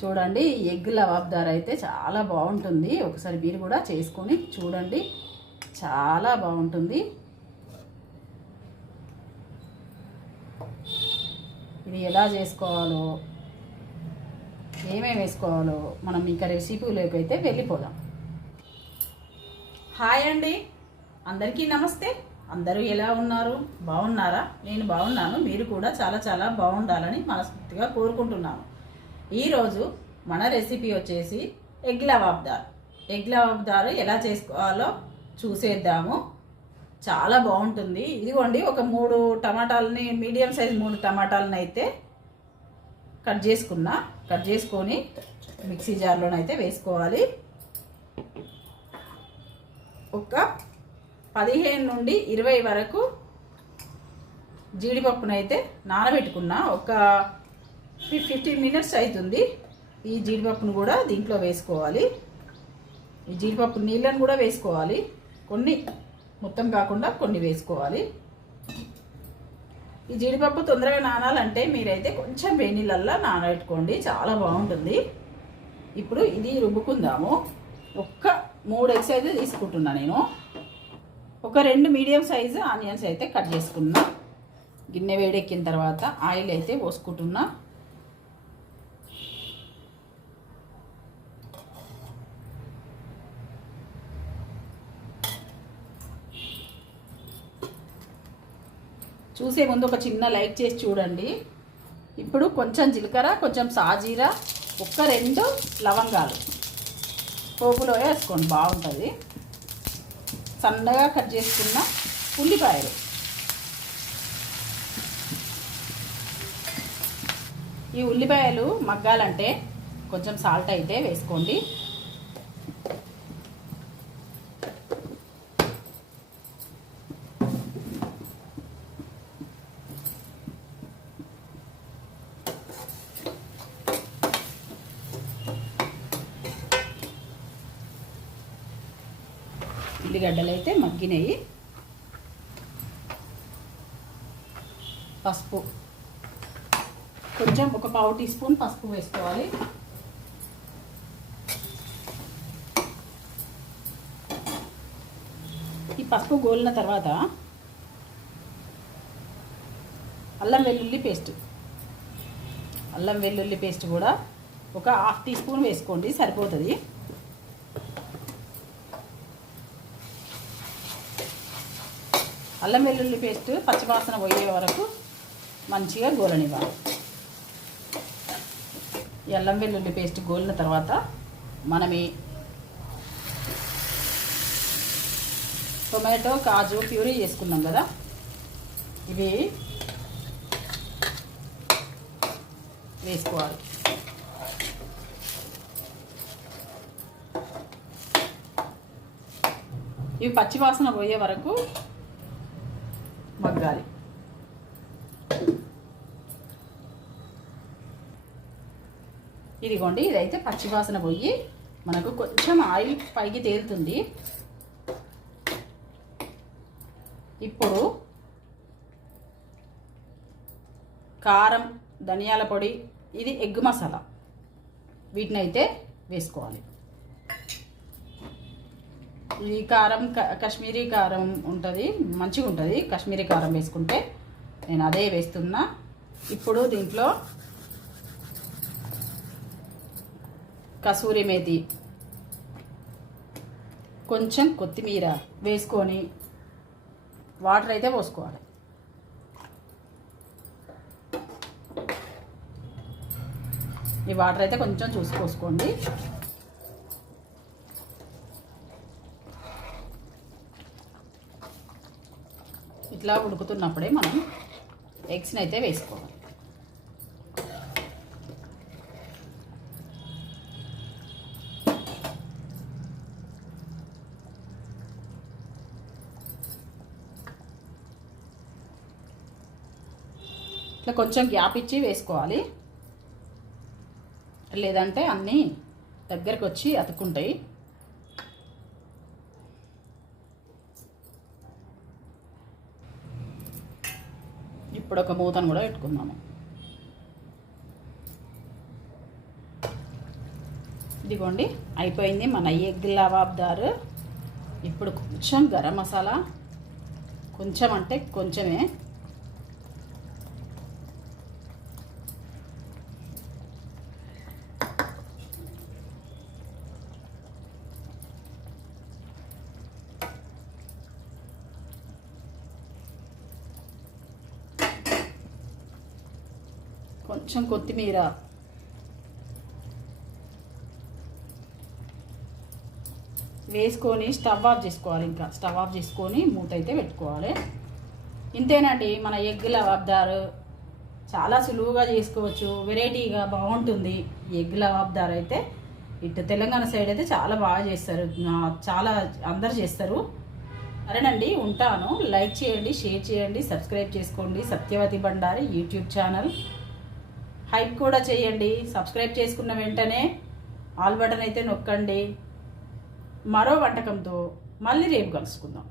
చూడండి ఎగ్ లవాబ్దార్ అయితే చాలా బాగుంటుంది. ఒకసారి మీరు కూడా చేసుకొని చూడండి. చాలా బాగుంటుంది. ఇది ఎలా చేసుకోవాలో ఏమేమి వేసుకోవాలో మనం ఇంకా రెసిపీలోకి అయితే వెళ్ళిపోదాం. హాయ్ అండి. అందరికీ నమస్తే. అందరూ ఎలా ఉన్నారు? బాగున్నారా? నేను బాగున్నాను. మీరు కూడా చాలా చాలా బాగుండాలని మనస్ఫూర్తిగా కోరుకుంటున్నాను. ఈరోజు మన రెసిపీ వచ్చేసి ఎగ్ లవాబ్దార్. ఎగ్ లవాబ్దారు ఎలా చేసుకోవాలో చూసేద్దాము. చాలా బాగుంటుంది. ఇదిగోండి ఒక మూడు టమాటాలని మీడియం సైజ్ మూడు టమాటాలని అయితే కట్ చేసుకున్నా. కట్ చేసుకొని మిక్సీ జార్లోనైతే వేసుకోవాలి. ఒక పదిహేను నుండి ఇరవై వరకు జీడిపప్పునైతే నానబెట్టుకున్నా. ఒక ఫిఫ్టీన్ మినిట్స్ అవుతుంది ఈ జీడిపప్పును కూడా దీంట్లో వేసుకోవాలి. ఈ జీడిపప్పు నీళ్ళను కూడా వేసుకోవాలి. కొన్ని మొత్తం కాకుండా కొన్ని వేసుకోవాలి. ఈ జీడిపప్పు తొందరగా నానాలంటే మీరైతే కొంచెం వేడి నీళ్ళల్లో నానబెట్టుకోండి. చాలా బాగుంటుంది. ఇప్పుడు ఇది రుబ్బుకుందాము. ఒక్క మూడు ఎగ్స్ అయితే తీసుకుంటున్నా నేను. ఒక రెండు మీడియం సైజు ఆనియన్స్ అయితే కట్ చేసుకున్నా. గిన్నె వేడెక్కిన తర్వాత ఆయిల్ అయితే పోసుకుంటున్నా. చూసే ముందు ఒక చిన్న లైక్ చేసి చూడండి. ఇప్పుడు కొంచెం జీలకర్ర కొంచెం సాజీరా ఒక్క రెండు లవంగాలు. పోపులో వేసుకోండి బాగుంటుంది. సన్నగా కట్ చేసుకున్న ఉల్లిపాయలు. ఈ ఉల్లిపాయలు మగ్గాలంటే కొంచెం సాల్ట్ అయితే వేసుకోండి. ఉల్లిగడ్డలు అయితే మగ్గినాయి. పసుపు. కొంచెం ఒక పావు టీ స్పూన్ పసుపు వేసుకోవాలి. ఈ పసుపు గోలిన తర్వాత అల్లం వెల్లుల్లి పేస్ట్. అల్లం వెల్లుల్లి పేస్ట్ కూడా ఒక హాఫ్ టీ స్పూన్ వేసుకోండి సరిపోతుంది. అల్లం వెల్లుల్లి పేస్ట్ పచ్చివాసన పోయే వరకు మంచిగా గోలనివ్వాలి. ఈ అల్లం వెల్లుల్లి పేస్ట్ గోలిన తర్వాత మనమే టొమాటో కాజు ప్యూరీ చేసుకున్నాం కదా. ఇవి వేసుకోవాలి. ఇవి పచ్చివాసన పోయే వరకు మగ్గాలి. ఇదిగోండి ఇదైతే పచ్చివాసన పోయి మనకు కొంచెం ఆయిల్ పైకి తేలుతుంది. ఇప్పుడు కారం ధనియాల పొడి ఇది ఎగ్ మసాలా. వీటిని అయితే వేసుకోవాలి. ఈ కారం కాశ్మీరీ కారం ఉంటుంది మంచిగా ఉంటుంది. కాశ్మీరీ కారం వేసుకుంటే నేను అదే వేస్తున్నా. ఇప్పుడు దీంట్లో కసూరి మేతి కొంచెం కొత్తిమీర వేసుకొని వాటర్ అయితే పోసుకోవాలి. ఈ వాటర్ అయితే కొంచెం చూసి పోసుకోండి. ఇట్లా ఉడుకుతున్నప్పుడే మనం ఎగ్స్ని అయితే వేసుకోవాలి. ఇట్లా కొంచెం గ్యాప్ ఇచ్చి వేసుకోవాలి. లేదంటే అన్నీ దగ్గరకు వచ్చి అతుక్కుంటాయి. ఇప్పుడు ఒక మూతను కూడా పెట్టుకుందాము. ఇదిగోండి అయిపోయింది మన ఎగ్ లవాబ్దారు. ఇప్పుడు కొంచెం గరం మసాలా కొంచెం అంటే కొంచెమే. కొంచెం కొత్తిమీర. వేసుకొని స్టవ్ ఆఫ్ చేసుకోవాలి ఇంకా. స్టవ్ ఆఫ్ చేసుకొని మూత అయితే పెట్టుకోవాలి. ఇంతేనండి మన ఎగ్ లవాబ్దారు. చాలా సులువుగా చేసుకోవచ్చు. వెరైటీగా బాగుంటుంది. ఎగ్ లవాబ్దార్ అయితే ఇటు తెలంగాణ సైడ్ అయితే చాలా బాగా చేస్తారు. చాలా అందరు చేస్తారు. సరేనండి ఉంటాను. లైక్ చేయండి షేర్ చేయండి సబ్స్క్రైబ్ చేసుకోండి. Satyavathi Bandari YouTube channel. Hype కూడా చేయండి. సబ్స్క్రైబ్ చేసుకున్న వెంటనే ఆల్ బటన్ అయితే నొక్కండి. మరో వంటకంతో మళ్ళీ రేపు కలుసుకుందాం.